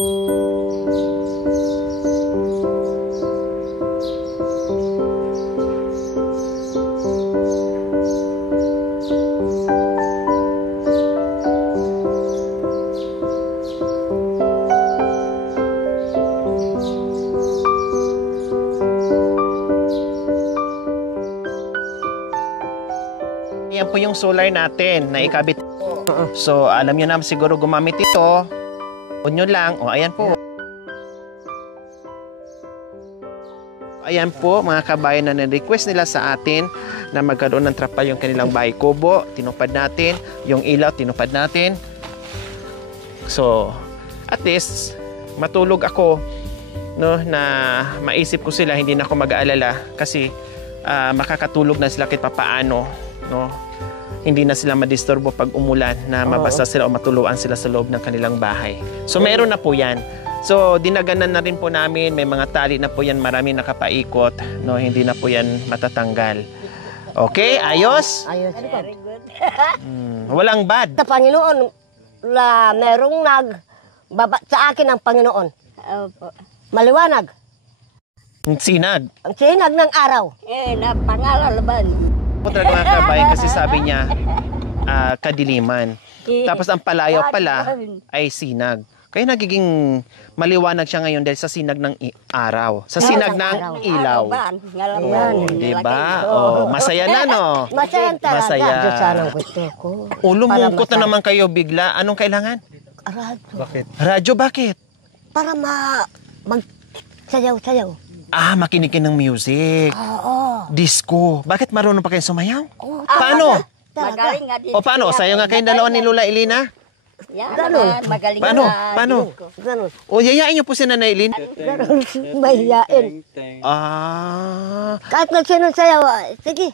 Yan po yung solar natin na ikabit. So, alam nyo na siguro gumamit ito. O nyo lang. O, ayan po. Ayan po, mga kabayan na na-request nila sa atin na magkaroon ng trapal yung kanilang bahay kubo. Tinupad natin. Yung ilaw, tinupad natin. So, at least, matulog ako, no, na maisip ko sila, hindi na ako mag-aalala kasi makakatulog na sila kahit papaano, no? Hindi na sila madisturbo pag umulan na mabasa sila o matuluan sila sa loob ng kanilang bahay. So, meron na po yan. So, dinaganan na rin po namin. May mga tali na po yan. Marami nakapaikot. No? Hindi na po yan matatanggal. Okay? Ayos? Ayos. Very good. Walang bad. Sa Panginoon, merong nagbaba sa akin ang Panginoon. Opo. Maliwanag. Sinag. Ang sinag ng araw. Napangalaban. Po talaga mga kabayan kasi sabi niya kadiliman. Tapos ang palayaw pala ay sinag. Kaya nagiging maliwanag siya ngayon dahil sa sinag ng araw. Sa sinag ng ilaw. Diba? Masaya na, no? Masaya talaga. Masaya. Diyos sana gusto ko. Lumungkot na naman kayo bigla. Anong kailangan? Radyo. Bakit? Radyo, bakit? Para mag-sayaw-sayaw. Makinig ng music. Oo. Disco. Bakit marunong pa kayo sumayaw? Oo, Paano? Magaling nga din. O paano? Sayo nga kayong dalawa ni Lola Elena? Yan Ganun. naman, magaling Paano? na. Paano? Ganun. O yayain niyo po si Nanay Elena? Ganun. Mahiyain. Kahit na sinusayaw, sige.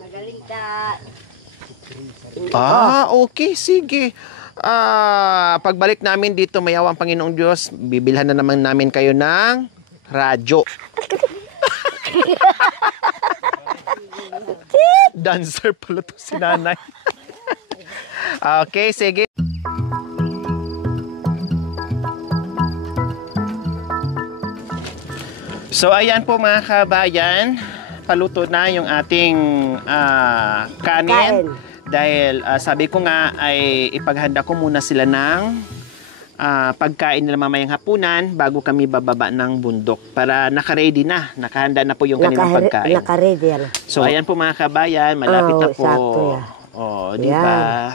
Magaling ka. Okay. Sige. Pagbalik namin dito, mayawa ang Panginoong Diyos, bibilhan na naman namin kayo ng radyo. Dancer pala to si Nanay. Okay, sige. So, ayan po mga kabayan. Paluto na yung ating kanin. Dahil sabi ko nga ay ipaghanda ko muna sila ng pagkain nila mamayang hapunan bago kami bababa ng bundok para naka-ready na, nakahanda na po yung kanilang pagkain. Naka-ready yan. So ayan po mga kabayan, malapit na po. Sakto Di ba?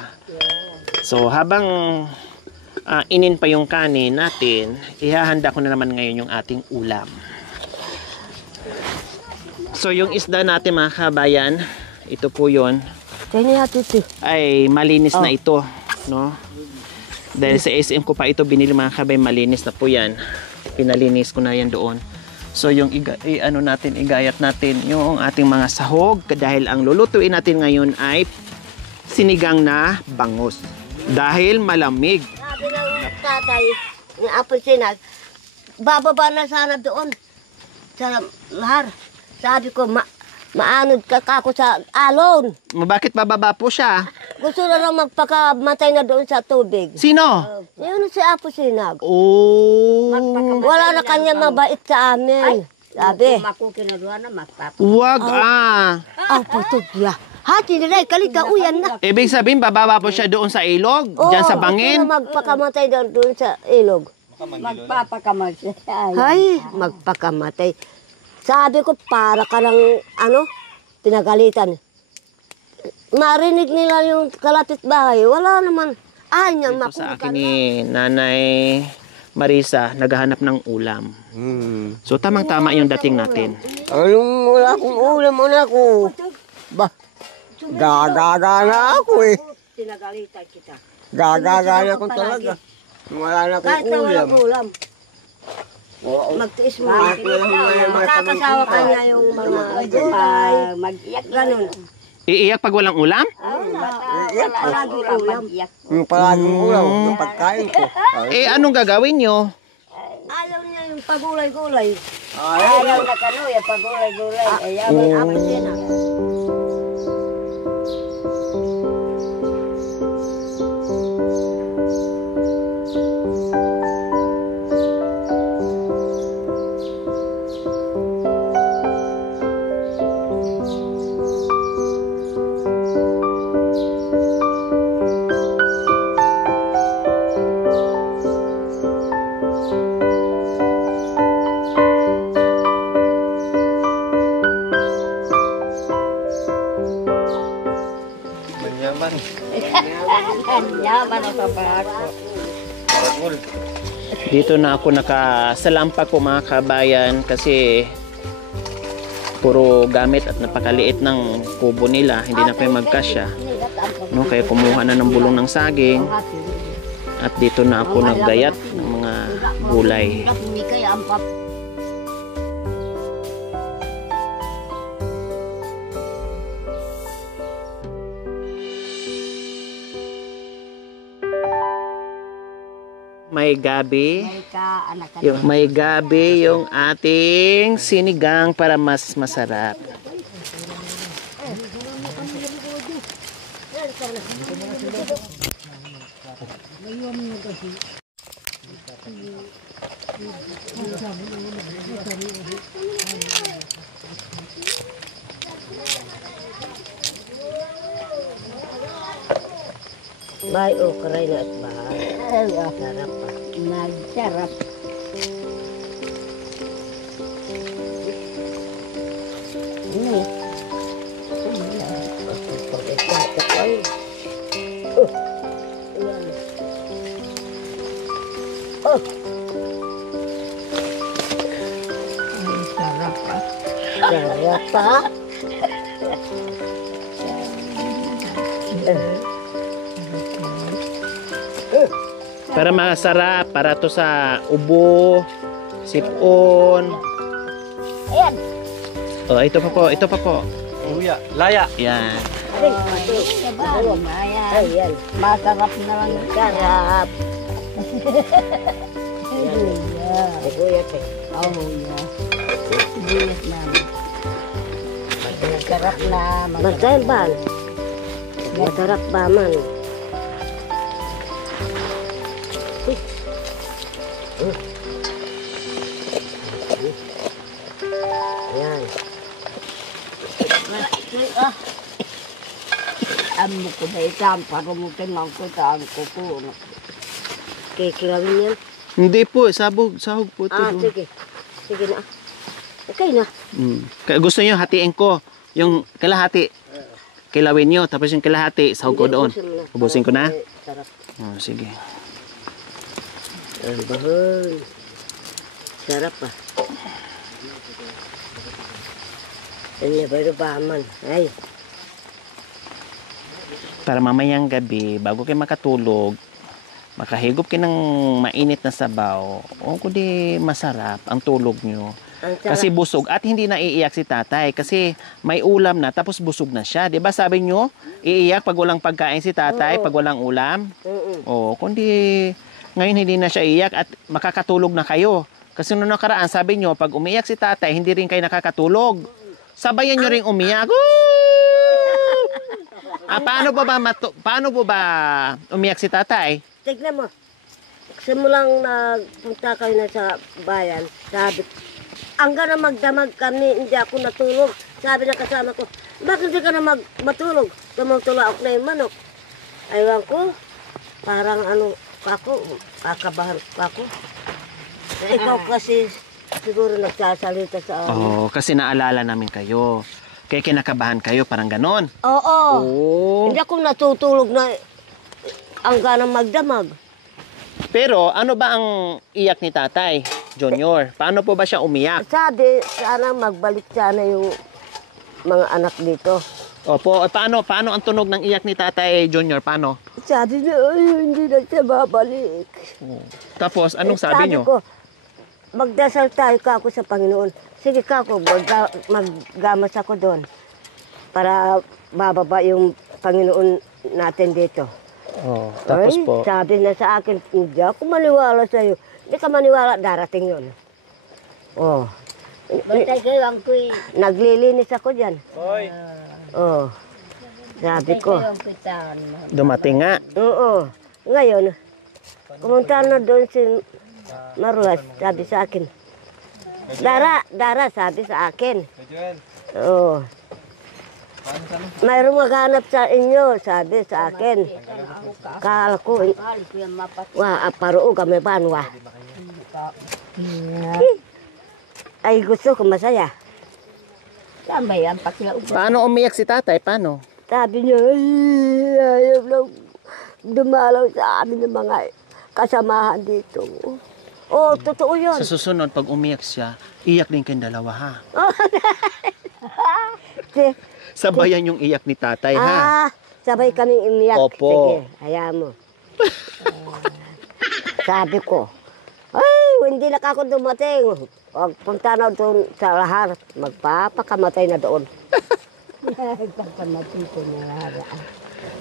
So habang inin pa yung kanin natin, ihahanda ko na naman ngayon yung ating ulam. So yung isda natin mga kabayan, ito po yun. Ay malinis na ito, no? Dahil sa SM ko pa ito binili mga kabay, malinis na po yan. Pinalinis ko na yan doon. So yung igayat natin yung ating mga sahog dahil ang lulutuin natin ngayon ay sinigang na bangus. Dahil malamig. Sabi ng tatay, ng Apo Sinag, bababa na sana doon sa lahar. Sabi ko, maanod ka ako sa alon. Bakit bababa po siya? Gusto na lang magpakamatay na doon sa tubig. Sino? Yun si Apo Sinag. Magpakamatay Wala na kanya mabait sa amin. Sabi. Makukinaduhan na magpapakamatay. Huwag Apo Tugla. Hati nila, kalika uyan na. Ibig sabihin, bababa po siya doon sa ilog? Diyan sa bangin? Gusto na magpakamatay doon sa ilog. Magpapakamatay. Ay, magpakamatay. Sabi ko, para ka lang, pinagalitan. Marinig nila yung kalapit bahay. Wala naman. Niyan Ito sa akin ni Nanay Marisa, naghahanap ng ulam. So, tamang-tama yung dating natin. Wala akong ulam, ko. Gagaga na ako eh. Pinagalitan kita. Gagaga na ako talaga. Wala na akong Kahit na ulam. walang ulam. Magtiis mo. Makakasawa ka niya yung mga Mag-iyak. ganun. Iiyak pag walang ulam? Palagi ulam. Yung palaging ulam, yung pagkain ko. Anong gagawin nyo? Ayaw niya yung pagulay-gulay. Ayaw na kanuya, pagulay-gulay. Ayaw. Apo Sinag. Dito na ako nakasalampa ko mga kabayan kasi puro gamit at napakaliit ng kubo nila, hindi na kayo magkasya. No, kaya kumuha na ng bulong ng saging at dito na ako naggayat ng mga gulay. May gabi. May gabi yung ating sinigang para mas masarap. Bay, karay na at bahay. Sarap pa. Nagsarap. Sarap pa. Sarap pa. Para masarap, para to sa ubo, sipon. Ayan. Oh, ito pa po, ito pa po. Luya. Laya. Yan. Ayan. Masarap na lang. Sarap. Sibuyas eh. Oh, yeah. Sibuyas na. Masarap na. Masarap ba? Masarap ba man? Ayan. Amo ko na itam, parumutin lang ko sa ang kuko. Kikilawin yan. Hindi po, sahog po ito. Sige. Sige na. Okay na. Kaya gusto niyo hatiin ko yung kalahati. Kilawin niyo, tapos yung kalahati, sahog ko doon. Ubusin ko na? Sarap. Oh, sige. Ang bahol. Sarap ah. Ano ba man? Ay. Para mamayang gabi, bago kayo makatulog, makahigop kayo ng mainit na sabaw, o kundi masarap ang tulog nyo. Ang sarap. Kasi busog at hindi na iiyak si tatay kasi may ulam na tapos busog na siya. 'Di ba sabi nyo, iiyak pag walang pagkain si tatay, pag walang ulam? O, kundi ngayon hindi na siya iiyak at makakatulog na kayo. Kasi noong nakaraan sabi nyo, pag umiyak si tatay, hindi rin kayo nakakatulog. Sabayan nyo rin umiyak. Paano po ba umiyak si tatay? Tignan mo. Simulang nagpunta kayo na sa bayan, sabi, hanggang na magdamag kami, hindi ako natulog. Sabi na kasama ko, bakit hindi ka na matulog? Tumutulog ako na yung manok. Aywan ko, parang kakabahan ako. Ikaw kasi siguro nagsasalita sa Oo, kasi naalala namin kayo. Kaya kinakabahan kayo, parang ganon. Oo. Oo. Hindi ako natutulog na hanggang na magdamag. Pero ano ba ang iyak ni tatay, Junior? Paano po ba siya umiyak? Sabi, sana magbalik sana yung mga anak dito. Opo, paano ang tunog ng iyak ni tatay, Junior? Paano? Sabi niya, ay, hindi na siya babalik. Tapos, anong sabi niyo? Ko, magdasal tayo ka ako sa Panginoon. Sige ka ako, maggamas ako doon. Para bababa yung Panginoon natin dito. Oh, tapos ay, po. Sabi na sa akin, hindi ako maniwala sa'yo. Hindi ka maniwala, darating yun. Oh. Bantay kayo ang kuy. Naglilinis ako dyan. Hoy. Oh. Sabi ko. Dumating nga. Oo. Ngayon, pumunta na doon si Marulas, sabi sa akin. Dara, sabi sa akin. Oo. Mayroong maghanap sa inyo, sabi sa akin. Kala ko, paroo kami banwa. Ay, gusto ko masaya. Tambay ang pakila. Paano umiyak si tatay? Paano? Sabi niya, ay, ayaw lang dumalaw sa amin ng mga kasamahan dito. Oo, totoo yun. Sa susunod, pag umiyak siya, iyak din kayong dalawa, ha? Si- Sabayan yung iyak ni tatay, ha? Sabay kaming umiyak. Opo. Sige, hayaan mo. Sabi ko, ay, hindi na ako dumating. Huwag punta na doon sa lahar. Magpapakamatay na doon. Magpapakamatay ko na lahar.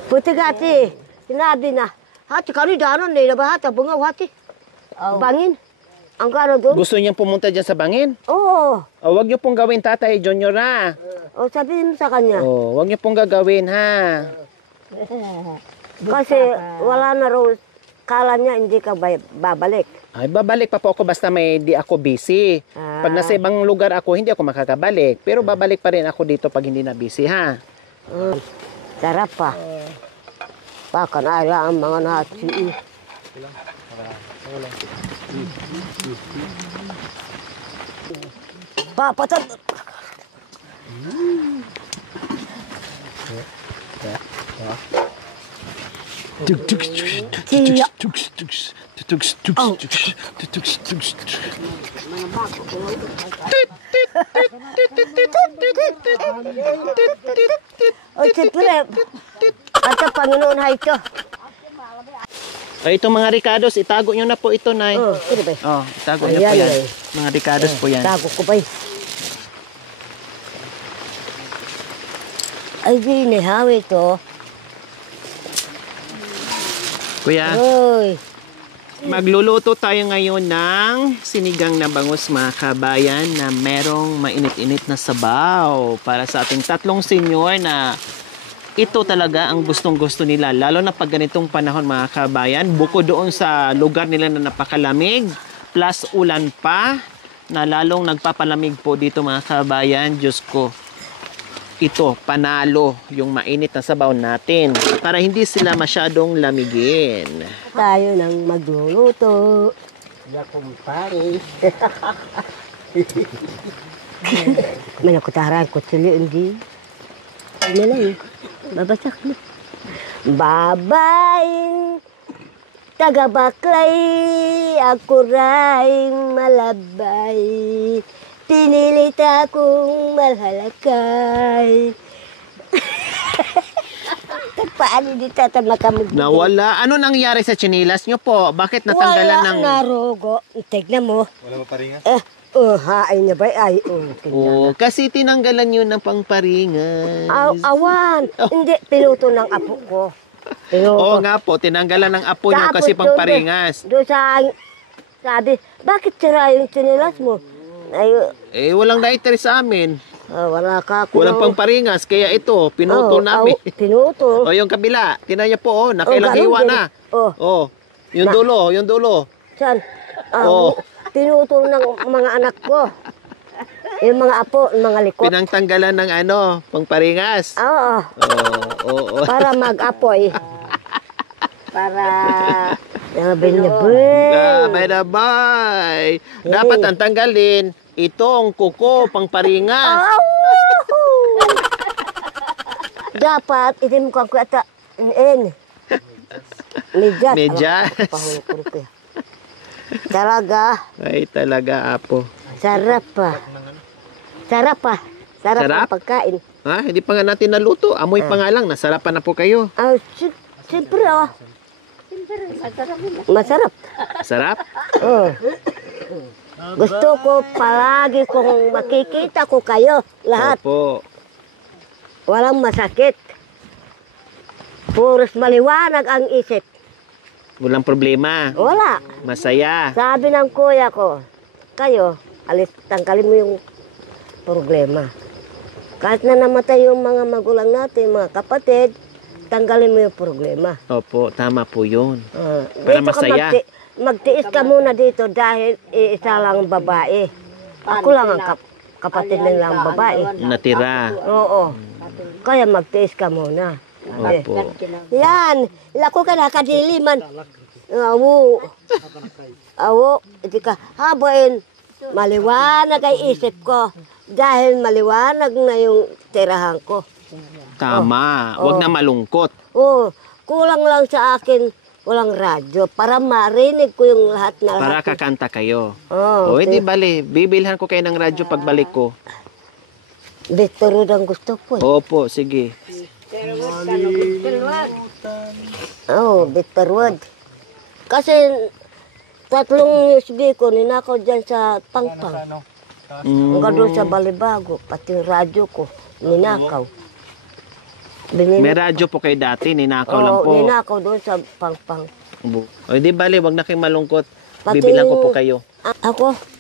Puti gati, sinabi na, hati kami danon, nila ba hati, bungaw hati. Bangin. Ang gano'n doon? Gusto niyang pumunta dyan sa bangin? Oo. O, wag niyo pong gawin, tatay, Junior, ha? O, sabihin mo sa kanya. O, wag niyo pong gagawin, ha? Kasi wala na raw, kala niya hindi ka babalik. Ay, babalik pa po ako basta may di ako busy. Pag nasa ibang lugar ako, hindi ako makakabalik. Pero babalik pa rin ako dito pag hindi na busy, ha? Sarap pa. Pakan ala ang mga nasi. Papatag. Siya. O, siyempre, at ang Panginoon hay ito. Ay, itong mga ricados, itago nyo na po ito, Nay. Oh, sino ba? Oh, itago nyo po Ayan, yan. Nay. Mga ricados po yan. Tago ko ba? Ay, binihawi ito. Kuya, Uy. magluluto tayo ngayon ng sinigang na bangus, mga kabayan, na merong mainit-init na sabaw para sa ating tatlong senyor na ito talaga ang gustong-gusto nila. Lalo na pag ganitong panahon, mga kabayan, bukod doon sa lugar nila na napakalamig, plus ulan pa, na lalong nagpapalamig po dito, mga kabayan. Diyos ko, ito, panalo yung mainit na sabaw natin para hindi sila masyadong lamigin. Tayo nang magluluto. Kumpare. May nakutaran ko sila hindi. Ano lang, babasak na. Babaeng taga-baklay, ako rin malabay. Pinilit akong malhalakay. Paano di tatamakamag? Nawala. Ano nangyari sa chinilas nyo po? Bakit natanggalan ng... Wala narugo. Tignan mo. Wala maparingas? Hain niya ba? Ay, Oh, kasi tinanggalan nyo ng pangparingas. awan. Hindi, pinuto ng apo ko. Pinuto. Oo nga po, tinanggalan ng apo nyo kasi pangparingas. Doon sa, sabi, bakit sira yung chinilas mo? Ay, Walang naitiri sa amin. wala ka ako. Walang pangparingas, kaya ito, pinutol namin. Pinutol. O, yung kabila, tinan nyo po, nakailang ganun hiwa din. na. Oh. Yung dulo. Saan? Oh. Pinutol ng mga anak ko. Yung mga apo, yung mga likot. Pinangtanggalan ng pangparingas. Oo. Oo. Para mag-apoy. Para nabinabay. Bye. Dapat ang tanggalin itong kuko, pangparingas. Dapat, itin mo kang kuwata. Medyas. Medyas. Talaga. Ay, talaga, apo. Sarap pa. Sarap Sarap? ang pagkain. Ha? Hindi pa nga natin naluto. Amoy pa nga lang. Nasarapan na po kayo. Siyempre, masarap. Sarap? Gusto ko palagi kung makikita ko kayo lahat. Opo. Walang masakit. Puros maliwanag ang isip. Walang problema. Wala. Masaya. Sabi ng kuya ko, kayo, tanggalin mo yung problema. Kahit na namatay yung mga magulang natin, mga kapatid, tanggalin mo yung problema. Opo, tama po yun. Para masaya. Magtiis ka muna dito dahil isa lang babae. Ako lang ang kapatid nilang babae. Natira. Oo. Kaya magtiis ka muna. Opo. Yan, lako ka na kadiliman. Awo, hindi ka habain. Maliwanag ay isip ko. Dahil maliwanag na yung tirahan ko. Tama. Huwag na malungkot. Oo, kulang lang sa akin, walang radyo para marinig ko yung lahat na Para lahat. kakanta kayo. Oh, O, hindi bali. Bibilhan ko kayo ng radyo pagbalik ko. Victor ang gusto ko. Opo, sige. Oh, Victor Wood. Kasi 3 USB ko ninakaw dyan sa Pangpang. Hanggang doon sa Balibago, pati yung radyo ko, ninakaw. May radyo po kayo dati, ninakaw lang po. Ninakaw doon sa Pangpang. O, hindi bali, wag na kayong malungkot. Pati Bibilang ko po yung- kayo.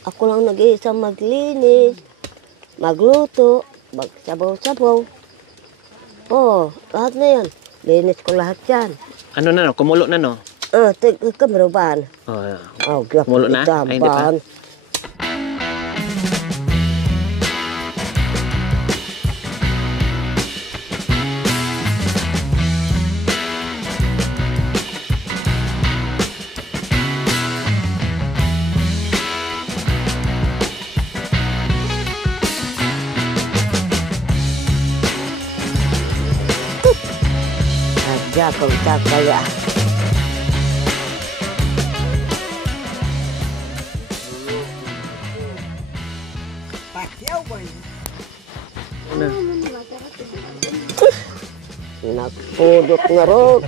Ako lang nag-iisang maglinis, magluto, magsabaw-sabaw. Oh, lahat na yan. Linis ko lahat yan. Ano na no? Kumulo na no? Kamaroban. Oh, Oh, gyak Mulo na? Ay, hindi pa. itaban. Adya kong takaya. Ano? Nagpudot nga ro.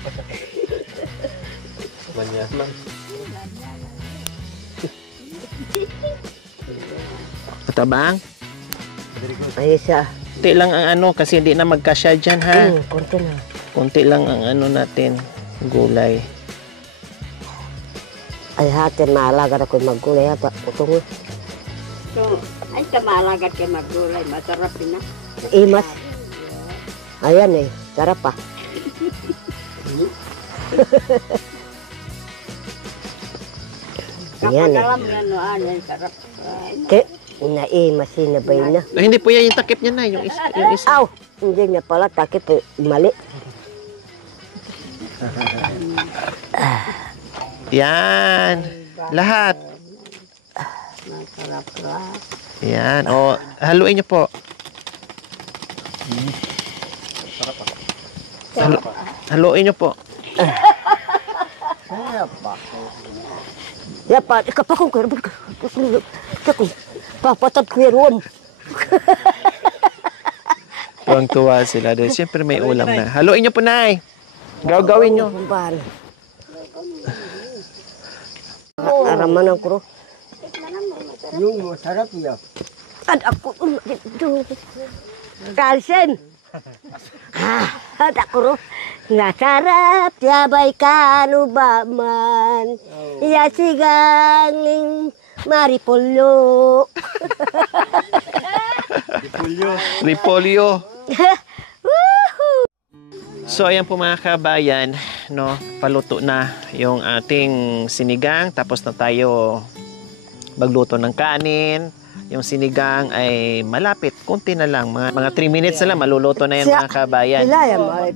Tabang? Ay isa. Kunti lang ang ano, kasi hindi na magkasya dyan ha. Kunti na. Kunti lang ang ano natin, gulay. Ay hatin maalaga na ko maggulay hata. Utong So, ay kamalagat kay magulay, masarap na. imas. Ayan eh, sarap pa. Ayan Kapag eh. alam na no, ano, sarap. Ke, naimas na ba yun na? Ay, hindi po yan yung takip niya na, yung isa. Aw! Hindi niya pala takip eh. Mali. Yan. Lahat. Masarap lahat. Yan. O, haluin niyo po. Haluin niyo po. Ya pa, ikapakong ko. Papatad ko yan. Tuwang-tuwa sila doon. Siyempre may ulam na. Haluin niyo po, Nay. Gawin niyo. Kumpare. Araman ang kuro. Yung masarap yan. At ako, kalsen. At ako, nasarap, yabay kanubaman. Ya sigang maripolyo. Repolyo. So ayan po mga kabayan, no, paluto na yung ating sinigang, tapos na tayo magluto ng kanin. Yung sinigang ay malapit, kunti na lang, mga 3 minutes na lang maluluto na yan mga kabayan.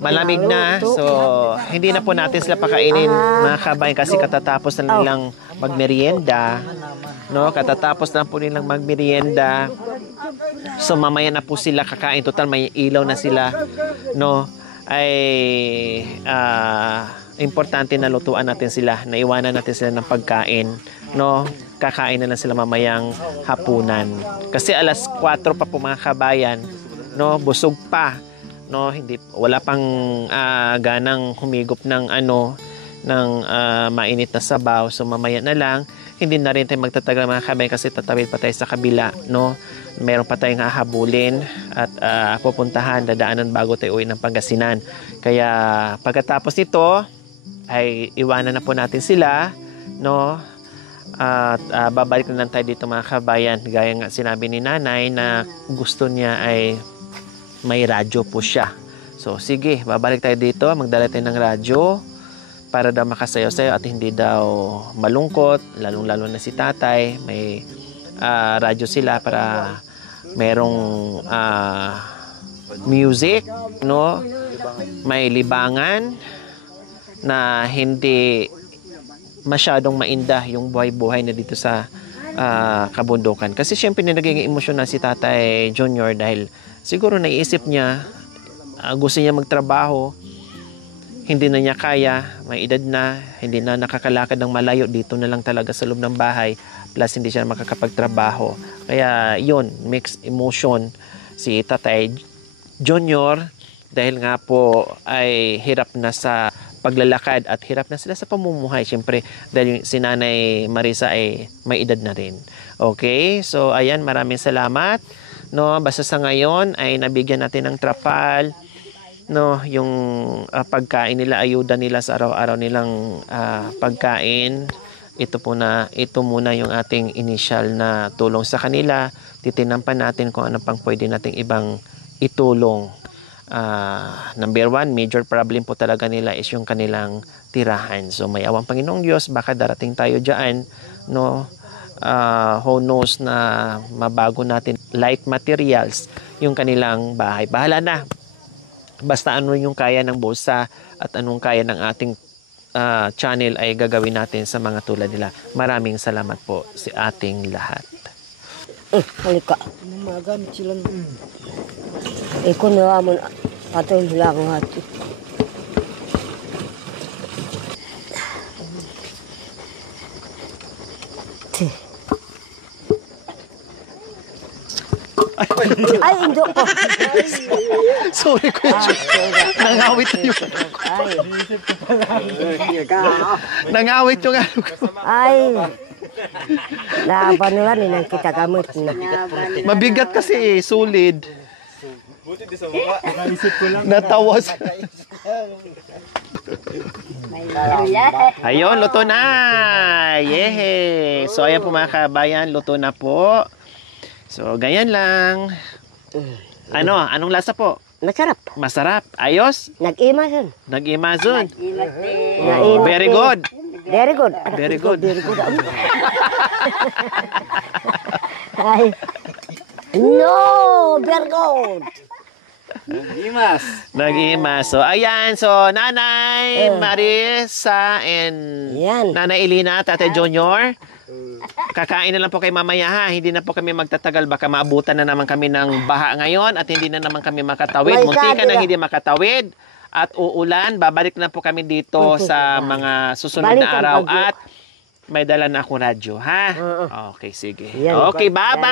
Malamig na, so hindi na po natin sila pakainin mga kabayan kasi katatapos na nilang magmerienda, no? Katatapos na po nilang magmerienda. So mamaya na po sila kakain, total may ilaw na sila, no? Ay importante na lutuan natin sila, naiwanan natin sila ng pagkain, no? Kakain na lang sila mamayang hapunan. Kasi alas 4 pa po mga kabayan, no? Busog pa, no? Wala pang ganang humigop ng mainit na sabaw. So mamaya na lang, hindi na rin tayo magtatagal mga kabayan kasi tatawid pa tayo sa kabila, no? Meron pa tayong hahabulin at pupuntahan, dadaanan bago tayo uwi ng Pangasinan. Kaya pagkatapos nito ay iwanan na po natin sila, no? At babalik na lang tayo dito mga kabayan. Gaya nga sinabi ni nanay na gusto niya ay may radyo po siya. So sige, babalik tayo dito, magdala tayo ng radyo para daw makasayaw-sayaw at hindi daw malungkot, lalong-lalo na si tatay. May radyo sila para merong music, no? May libangan na hindi masyadong mainda yung buhay-buhay na dito sa kabundukan. Kasi syempre nagiging emosyon na si Tatay Junior dahil siguro naiisip niya, gusto niya magtrabaho, hindi na niya kaya, may edad na, hindi na nakakalakad ng malayo, dito na lang talaga sa loob ng bahay, plus hindi siya makakapagtrabaho. Kaya yun, mixed emotion si Tatay Junior dahil nga po ay hirap na sa paglalakad at hirap na sila sa pamumuhay. Siyempre, dahil si Nanay Marisa ay may edad na rin. Okay? So, ayan, maraming salamat. No, basta sa ngayon ay nabigyan natin ng trapal, no, yung pagkain nila, ayuda nila sa araw-araw nilang pagkain. Ito muna yung ating initial na tulong sa kanila. Titingnan pa natin kung ano pang pwede nating ibang itulong. Number 1, major problem po talaga nila is yung kanilang tirahan. So may awang Panginoong Diyos, baka darating tayo diyan, no. Who knows na mabago natin light materials yung kanilang bahay. Bahala na. Basta ano yung kaya ng bulsa at anong kaya ng ating channel ay gagawin natin sa mga tulad nila. Maraming salamat po sa ating lahat. Halika. Magamit sila. Ikaw na mo patay lang hati. Ay, indo ko. Sorry ko. Nangawit na yung nangawit yung ano ko. Ay. Laban nila ninang kita gamit na. Mabigat kasi solid. Natawas. Ayun, luto na. Yehe. So ayan po mga kabayan, luto na po. So ganyan lang. Anong lasa po? Masarap. Masarap. Ayos? Nag-imason. Nag-imazon. Nag-imason. Very good. Very good. Very good. Very good. Ay. No, very good. Nag-imas. So, ayan. So, Nanay Marisa and Yan. Nanay Elina, Tatay Junior. Kakain na lang po kay mamaya ha. Hindi na po kami magtatagal. Baka maabutan na naman kami ng baha ngayon at hindi na naman kami makatawid. Munti ka na hindi makatawid. At uulan. Babalik na po kami dito sa mga susunod na araw. At may dala na akong radyo, ha? Okay, sige. Okay, bye-bye!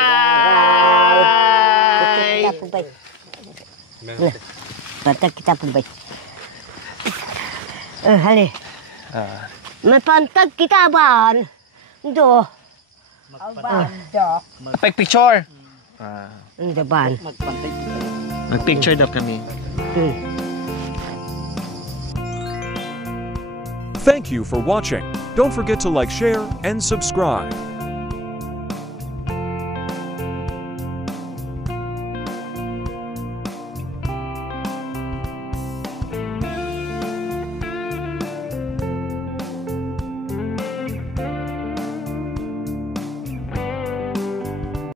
Patag kita pumbay. Hali. May pantag kita ba? Do. Picture. Hindi ba? Mag-picture daw kami. Thank you for watching. Don't forget to like, share, and subscribe.